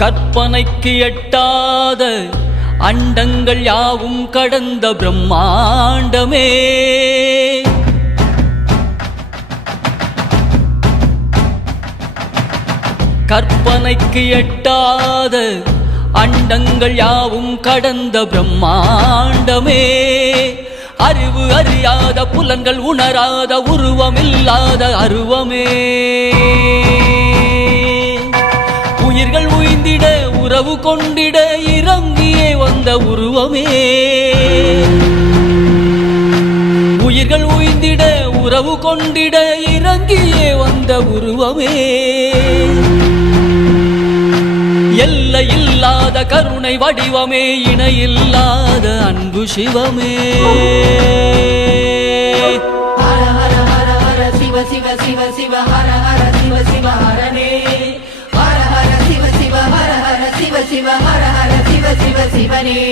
கற்பனைக்கு எட்டாத அண்டங்கள் யாவும் கடந்த பிரம்மாண்டமே, கற்பனைக்கு எட்டாத அண்டங்கள் யாவும் கடந்த பிரம்மாண்டமே, அறிவு அறியாத புலன்கள் உணராத உருவமில்லாத அருவமே, உயிர்கள் உய்ந்திட உறவு கொண்டிட இறங்கியே வந்த உருவமே, உயிர்கள் உய்ந்திட உறவு கொண்டிட இறங்கியே வந்த உருவமே, எல்லை இல்லாத கருணை வடிவமே, இணையில்லாத அன்பு சிவமே. ஹர ஹர ஹர ஹர சிவ சிவ சிவ சிவ ஹர ஹர சிவ சிவ ஹரனே, ஹர ஹர சிவ சிவ ஹர ஹர சிவ சிவ ஹர ஹர சிவ சிவ சிவனே.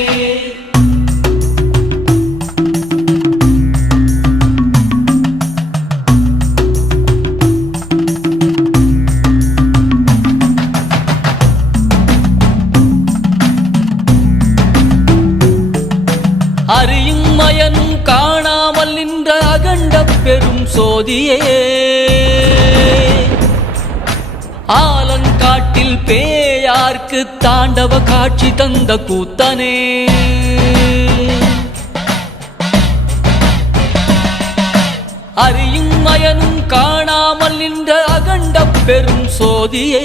அறியும் மயனும் காணாமல் நின்ற அகண்ட பெரும் சோதியே, ஆலங்காட்டில் பேயார்க்கு தாண்டவ காட்சி தந்த கூத்தனே, அறியும் மயனும் காணாமல் நின்ற அகண்ட பெரும் சோதியே,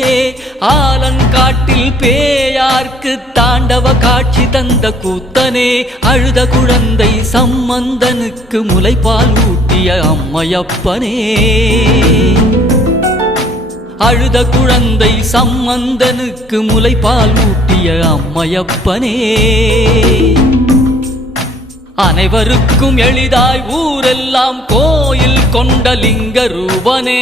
ஆலங்காட்டில் பேயார்க்கு தாண்டவ காட்சி தந்த கூத்தனே, அழுத குழந்தை சம்பந்தனுக்கு முலைப்பால் ஊட்டிய அம்மையப்பனே, அழுத குழந்தை சம்பந்தனுக்கு முலைப்பால் ஊட்டிய அம்மையப்பனே, அனைவருக்கும் எளிதாய் ஊரெல்லாம் கோயில் கொண்ட லிங்க ரூபனே.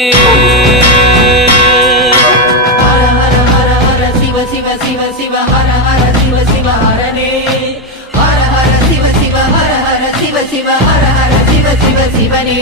ஹர ஹர ஹர ஹர சிவ சிவ சிவ சிவ ஹர ஹர சிவ சிவ ஹரனே, ஹர ஹர சிவ சிவ ஹர ஹர சிவ சிவ ஹர ஹர சிவ சிவ சிவனே.